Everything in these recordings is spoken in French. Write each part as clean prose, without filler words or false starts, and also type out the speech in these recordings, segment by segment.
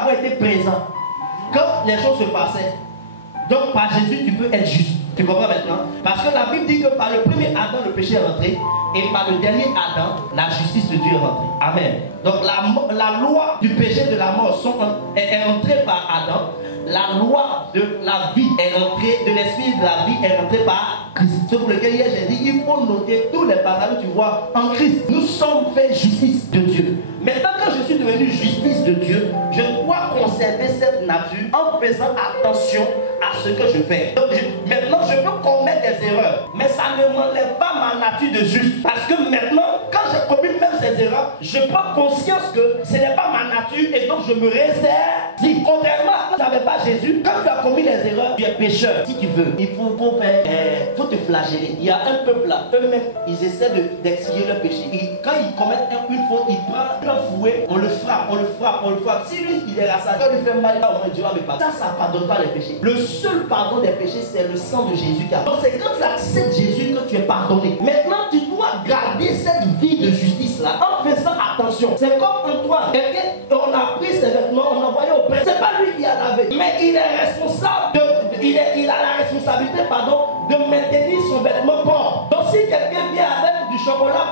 avoir été présent quand les choses se passaient. Donc par Jésus, tu peux être juste. Tu comprends maintenant? Parce que la Bible dit que par le premier Adam, le péché est rentré. Et par le dernier Adam, la justice de Dieu est rentrée. Amen. Donc la loi du péché de la mort est entrée par Adam. La loi de la vie est rentrée, de l'esprit de la vie est rentrée par Christ. C'est pour lequel hier j'ai dit, il faut noter tous les passages que tu vois en Christ. Nous sommes faits justice de Dieu. Maintenant, quand je suis devenu justice de Dieu, je dois conserver cette nature en faisant attention à ce que je fais. Donc, maintenant, je peux commettre des erreurs, mais ça ne m'enlève pas ma nature de juste. Parce que maintenant, quand je commets même ces erreurs, je prends conscience que ce n'est pas ma nature et donc je me réserve. Si, contrairement à quand tu n'avais pas Jésus, quand tu as commis les erreurs, tu es pécheur. Si tu veux, il faut te flageller. Il y a un peuple là, eux-mêmes, ils essaient d'expier leur péché. Et quand ils commettent une faute, ils prennent un fouet, on le frappe, on le frappe, on le frappe. Si lui, il est rassasié, quand il fait mal, là, on dit, mais pas. Ça ne pardonne pas les péchés. Le seul pardon des péchés, c'est le sang de Jésus. Donc c'est quand tu acceptes Jésus que tu es pardonné. Maintenant, tu dois garder cette vie de justice là en faisant attention. C'est comme Antoine. On a pris ses vêtements, on a envoyé au père. C'est pas lui qui a lavé, mais il est responsable il a la responsabilité, de maintenir son vêtement propre. Donc si quelqu'un vient avec du chocolat,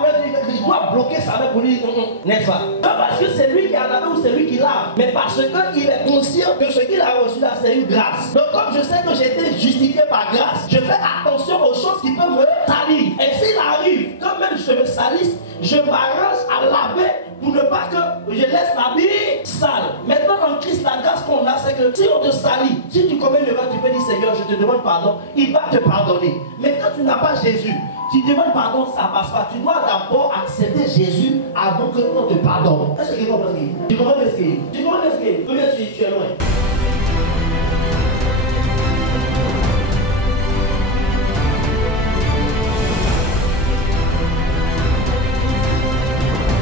il doit bloquer sa main pour lui, n'est-ce pas? Pas parce que c'est lui qui a lavé ou c'est lui qui lave, mais parce qu'il est conscient que ce qu'il a reçu là, c'est une grâce. Donc comme je sais que j'ai été justifié par grâce, je fais attention aux choses qui peuvent me salir. Et s'il arrive, quand même je me salisse, je m'arrange à laver pour ne pas que je laisse ma vie sale. Maintenant en Christ, la grâce qu'on a, c'est que si on te salit, si tu commets une erreur, tu peux dire Seigneur, je te demande pardon, il va te pardonner. Mais quand tu n'as pas Jésus, tu demandes pardon, ça ne passe pas. Tu dois d'abord accepter Jésus avant que l'on te pardonne. Est-ce que tu comprends ce qu'il dit? Tu comprends ce qu'il dit? Tu comprends ce qu'il dit? Combien tu es loin?